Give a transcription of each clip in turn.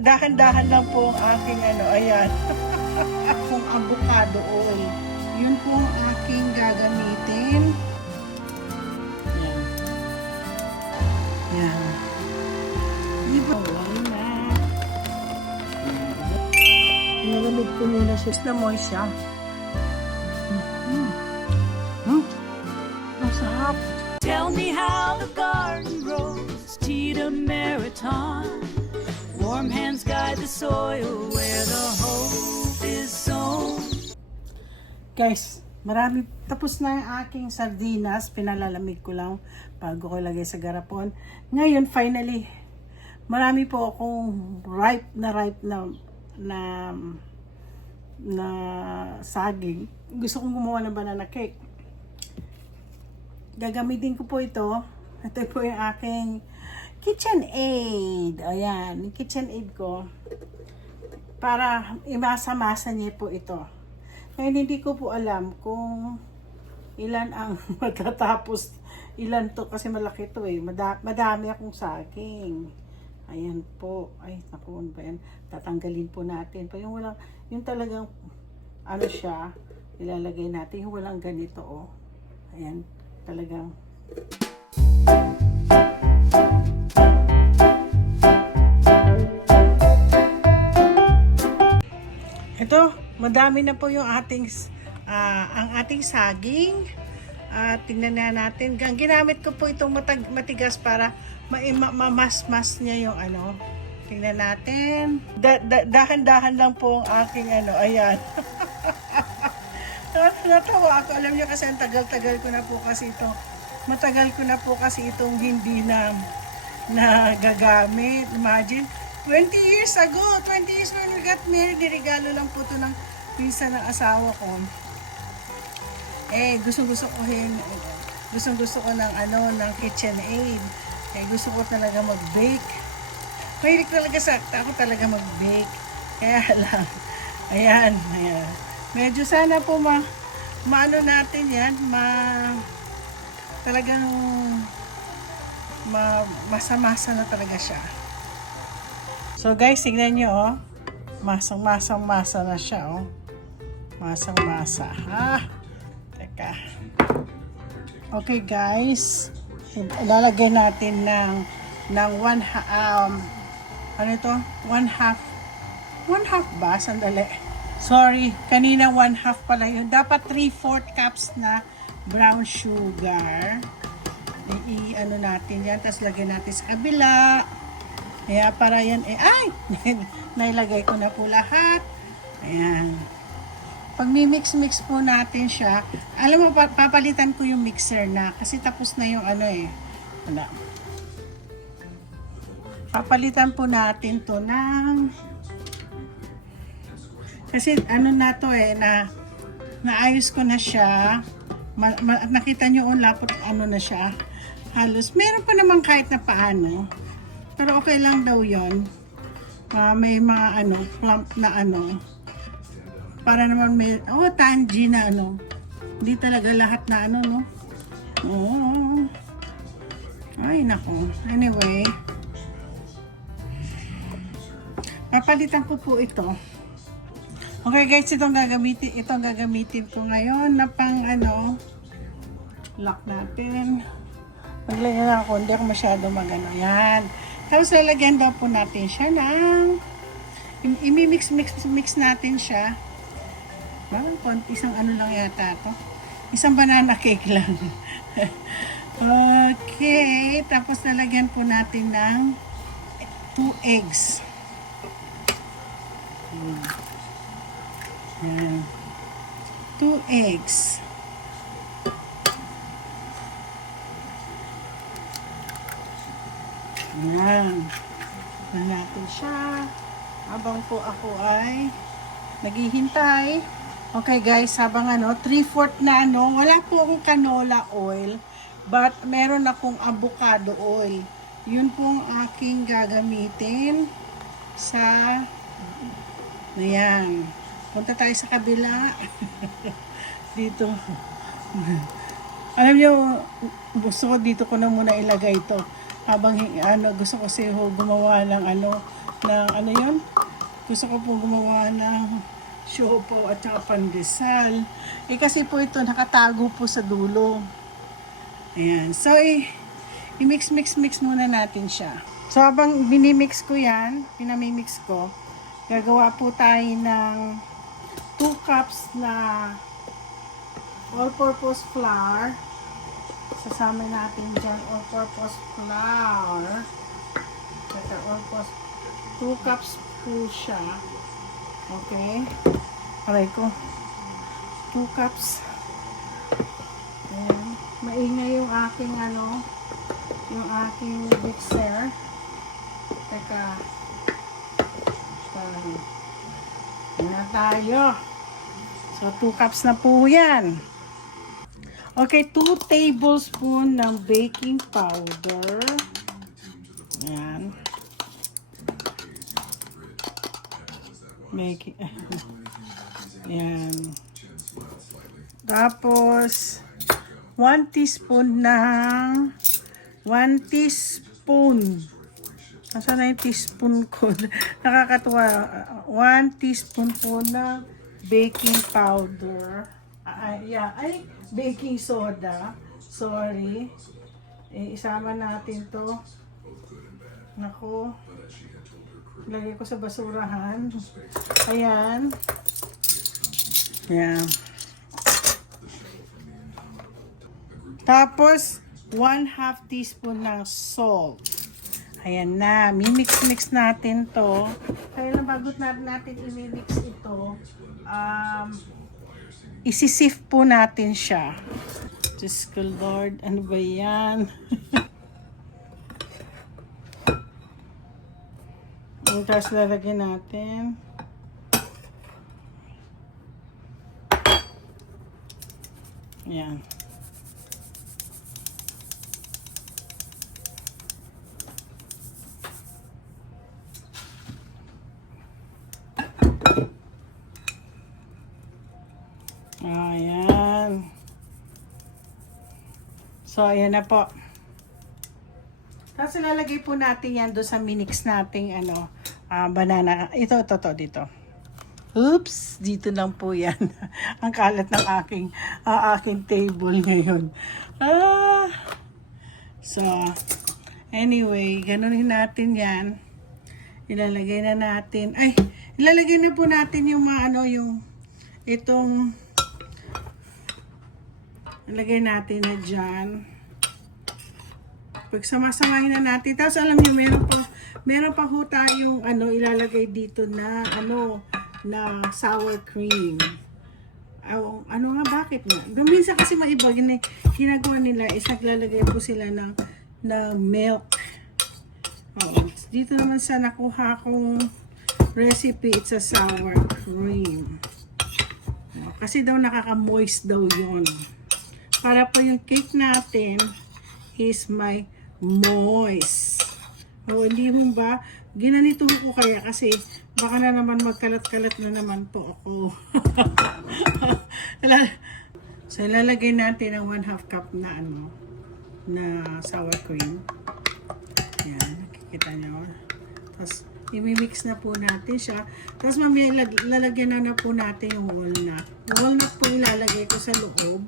Dahan-dahan lang po ang aking ayan. Kung avocado oil. Yun po ang aking gagamitin. Yan. Yan. Di ba? Wala na. Pinalamig ko muna siya. Na moist siya. Ang sarap. Tell me how the garden grows, Tita Meriton. Warm hands guide the soil where the hope is sown. Guys, tapos na yung aking sardinas. Pinalalamig ko lang bago ko ilagay sa garapon. Ngayon, finally, marami po akong ripe na saging. Gusto kong gumawa ng banana cake. Gagamitin ko po ito. Ito po yung aking KitchenAid. Ayan, yung KitchenAid ko. Para imasa-masa niya po ito. Ngayon, hindi ko po alam kung ilan ang matatapos. Ilan to kasi malaki to eh. Madami akong saging. Ayan po. Ay, naku, ano ba yan? Tatanggalin po natin. Pa yung walang, yung talagang, ano siya, ilalagay natin. Yung walang ganito, oh. Ayan, talagang. Ito, madami na po yung ang ating saging. Tingnan na natin. Ginamit ko po itong matigas para mamas-mas niya yung ano. Tingnan natin. Dahan-dahan lang po ang aking ayan. Natawa ako. Alam niyo kasi ang tagal-tagal ko na po kasi ito. Matagal ko na po kasi itong hindi na gagamit. Imagine, 20 years ago, 20 years when we got married, regalo lang po ito ng pinsan ng asawa ko. Gustong-gusto ko ng KitchenAid. Gusto ko talaga mag-bake. Mahilig talaga ako talaga mag-bake. Kaya lang, ayan. Medyo sana po maano natin yan, talagang masa-masa na talaga siya. So guys, tignan nyo, oh. Masang-masa na siya, oh. Masang-masa. Teka. Okay guys, ilalagay natin ng one half ba? Sandali. Sorry, kanina 1/2 pala yun. Dapat 3/4 cups na brown sugar. I-ano natin yan. Tapos lagyan natin sa kabila. Kaya para yan, ay! Nailagay ko na po lahat. Ayan. Pag mix po natin siya, alam mo, papalitan ko yung mixer na. Kasi tapos na yung wala. Papalitan po natin to ng kasi na to naayos ko na siya. Nakita nyo ang lapot na siya. Halos, meron pa naman kahit na paano. Pero okay lang daw yon. May mga plump na para naman may, tangy na Hindi talaga lahat na no. Ay, nako. Anyway. Papalitan ko po ito. Okay guys, itong gagamitin ko ngayon na pang lock natin. Maglagyan lang ako, hindi ako masyado yan. Tapos lalagyan daw po natin siya ng i-mix natin siya. Isang lang yata to. Isang banana cake lang. Okay, tapos lalagyan po natin ng 2 eggs. Yan. 2 eggs. Yan. Na natin siya. Habang po ako ay naghihintay. Okay guys, habang 3/4 na wala po akong canola oil, but meron akong avocado oil. Yun pong aking gagamitin sa ayan. Punta tayo sa kabila. Dito. Alam niyo, gusto ko dito ko na muna ilagay ito. habang gusto ko kasi gumawa ng yun? Gusto ko po gumawa ng siopaw at saka pandesal. Kasi po ito nakatago po sa dulo. Ayan. So, i-mix muna natin siya. So, habang binimix ko yan, pinamimix ko, gagawa po tayo ng 2 cups na all-purpose flour. Sasama natin dyan all-purpose flour. Ito, all-purpose 2 cups po siya. Okay. Aray ko. 2 cups. Ayan. Maingay yung aking yung aking mixer. Teka. Sorry. Ayan na tayo. So, 2 cups na po yan. Okay, 2 tablespoon ng baking powder. Ayan. Baking. Ayan. Tapos, 1 teaspoon ng 1 teaspoon. Nasaan na yung teaspoon ko? Nakakatuwa. 1 teaspoon po ng baking powder. Baking soda. Sorry. Isama natin to. Naku. Lagay ko sa basurahan. Ayan. Ayan. Tapos, 1/2 teaspoon ng salt. Ayan na. Mimix natin to. Kaya lang bago natin i-mix ito, isi-sift po natin siya. Diyos ko Lord, ano ba yan? Tapos lalagyan natin. Ayan. Ayan. So, ayan na po. Tapos ilalagay po natin yan doon sa minix nating banana. Ito, dito. Oops, dito lang po yan. Ang kalat ng aking table ngayon. So, anyway, ganunin natin yan. Ilalagay na natin. Ilalagay na po natin yung itong ilagay natin na dyan. Pagsamasamahin na natin. Tapos alam niyo, meron pa ho tayong ilalagay dito na na sour cream. Bakit nga? Minsan kasi maiba, ginagawa nila is naglalagay po sila ng milk. Dito naman sa nakuha kong recipe, it's a sour cream. Kasi daw nakaka-moist daw yon. Para po yung cake natin is may moist. Hindi mo ba? Ginanito ko kaya kasi baka na naman magkalat-kalat na naman po ako. So, ilalagay natin ang 1/2 cup na na sour cream. Yan, nakikita nyo. Tapos, imimix na po natin siya. Tapos, mamaya lalagyan na po natin yung walnut. Walnut po ilalagay ko sa loob.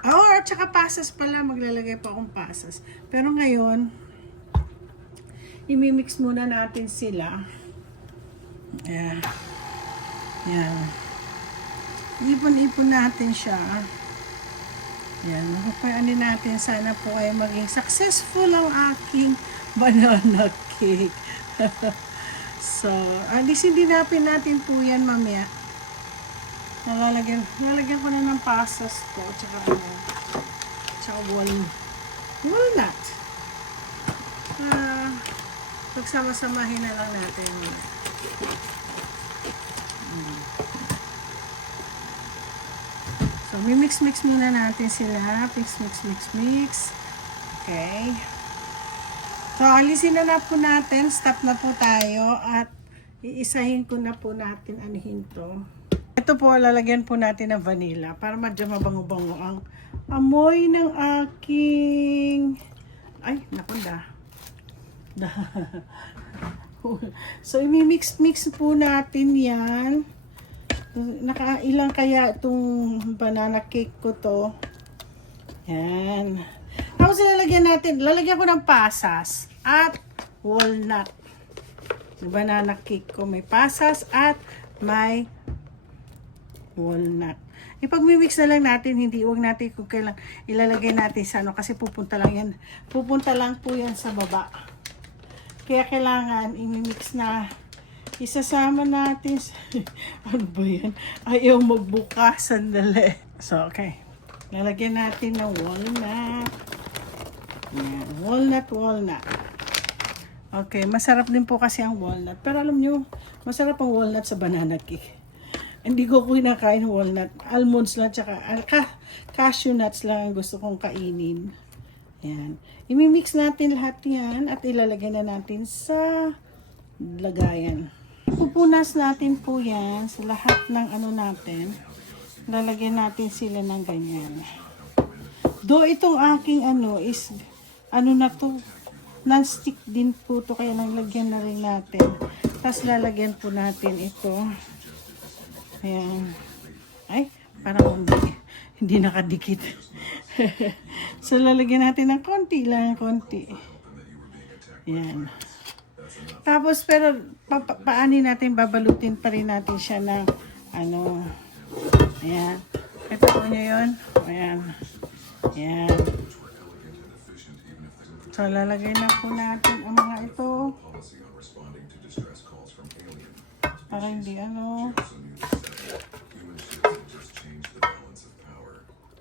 At saka pasas pala. Maglalagay pa akong pasas. Pero ngayon, imimix muna natin sila. Ayan. Ayan. Ipon-ipon natin siya. Ayan. Mapapayanin natin. Sana po ay maging successful ang aking banana cake. So, silipin natin po yan mamaya. Lalagyan ko na ng pasas ko. Tsaka walnut. Pagsama-samahin na lang natin. So, mix muna natin sila. Mix. Okay. So, alisin na po natin. Stop na po tayo. At iisahin ko na po natin anihin to. Ito po, lalagyan po natin ng vanilla para medyo mabango-bango ang amoy ng aking... Ay, nakunda. So, imimix-mix po natin yan. Nakailang kaya itong banana cake ko to. Yan. Tapos lalagyan ko ng pasas at walnut. Yung banana cake ko may pasas at may walnut. Ipag-mix na lang natin, huwag natin kung kailang ilalagay natin sa ano kasi pupunta lang po yan sa baba. Kaya kailangan i-mix na. Isasama natin ano ba yan? Ayaw magbukas, sandali. So, okay. Lalagyan natin ng walnut. Yan. Walnut. Okay, masarap din po kasi ang walnut. Pero alam nyo, masarap ang walnut sa banana cake. Hindi ko kinakain walnut. Almonds lang, tsaka cashew nuts lang ang gusto kong kainin. Yan. Imimix natin lahat yan at ilalagay na natin sa lagayan. Pupunas natin po yan sa lahat ng ano natin. Lalagyan natin sila ng ganyan. Do itong aking ano is, ano na to, non-stick din po to kaya lagyan na rin natin. Tapos lalagyan po natin ito. Ayan. Ay, parang hindi nakadikit. So, lalagyan natin ng konti lang, konti. Ayan. Tapos, pero, paani natin, babalutin pa rin natin siya ng, ano, ayan. Ito po nyo yun. Ayan. Ayan. So, lalagay na po natin ang mga ito. Para hindi, ano,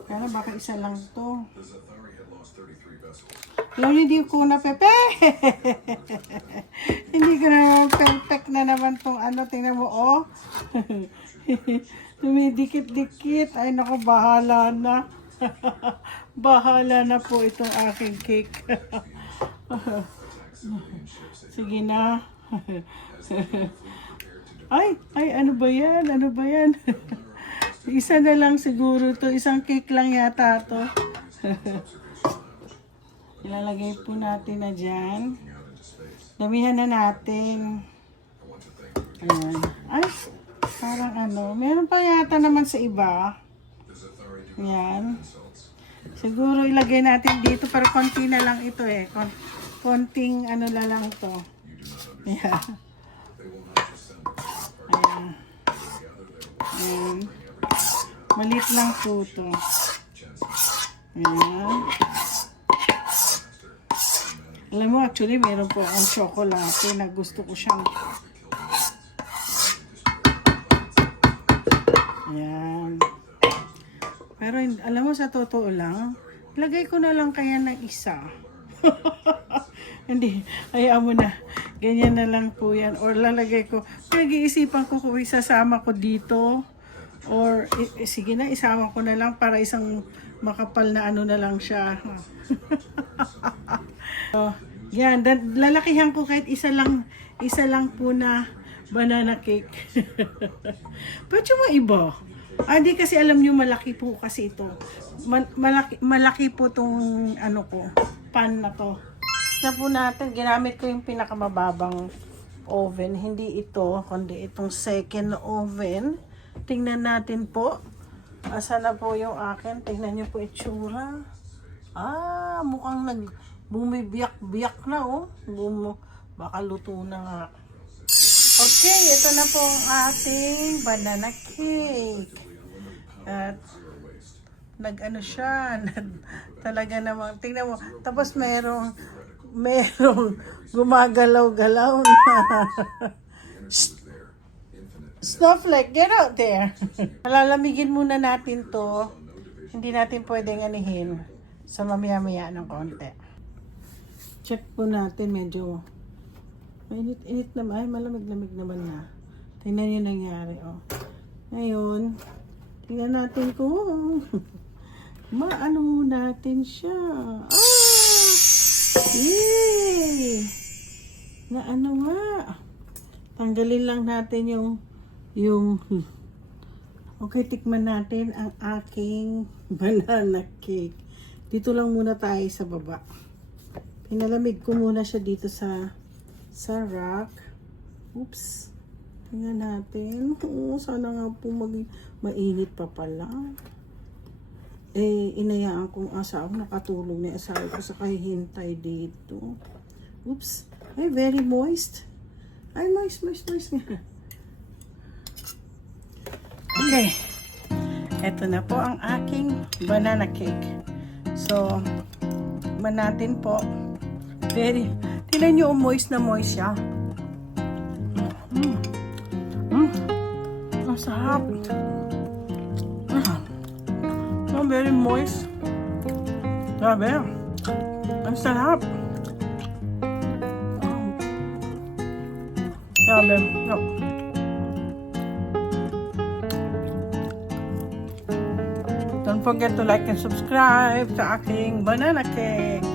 pero baka isa lang to. Alam niyo, hindi ko na pepe. Hindi ko na perfect na naman tong ano. Tingnan mo, oh. Dumidikit-dikit. Ay, naku, bahala na. Bahala na po itong aking cake. Sige na. Ay, ano ba yan? Ano ba yan? Isa na lang siguro to. Isang cake lang yata to. Ilalagay po natin na dyan. Damihan na natin. Ayan. Ay, parang ano. Meron pa yata naman sa iba. Ayan. Siguro ilagay natin dito para konti na lang ito eh. Konting ano na lang to. Ayan. Ayan. Ayan. Malit lang po ito. Ayan. Alam mo, actually, meron po akong chocolate na gusto ko siyang. Ayan. Pero, alam mo, sa totoo lang, lagay ko na lang kaya ng isa. Hindi, hayaan mo na. Ganyan na lang po yan. Or lalagay ko, nag-iisipan ko kung isasama ko dito. Or, sige na, isama ko na lang para isang makapal na ano na lang siya. So, yan, lalakihan ko kahit isa lang po na banana cake. Ba't yung mga iba? Hindi kasi alam nyo malaki po kasi ito. Malaki po tong ano ko, pan na to. Na po natin, ginamit ko yung pinakamababang oven. Hindi ito, kundi itong second oven. Tingnan natin po. Asa na po yung akin? Tingnan nyo po itsura. Mukhang bumibiyak-biyak na, oh. Baka luto na nga. Okay, ito na po ang ating banana cake. At nag-ano siya, talaga namang, tingnan mo. Tapos merong gumagalaw-galaw na. Snowflake, get out there. Lalamigin muna natin to. Hindi natin pwedeng anihin. So, mamaya-maya ng konti. Check po natin, medyo mainit-init naman. Ay, malamig-lamig naman na. Tingnan yung nangyari, oh. Ngayon, tingnan natin kung maano natin siya. Yay! Na ano nga. Tanggalin lang natin yung okay, tikman natin ang aking banana cake. Dito lang muna tayo sa baba. Pinalamig ko muna siya dito sa rack. Oops. Tingnan natin. Oo, sana nga po mainit pa pala. Inayaan kong asawa, nakatulog na asawa ko sa kahihintay dito. Oops. Ay, very moist. Ay, moist nga. Okay. Ito na po ang aking banana cake. So, natin po. Tingnan nyo, moist na moist siya. Ang sarap. Very moist. Grabe. Ang sarap. Grabe. Don't forget to like and subscribe sa aking banana cake.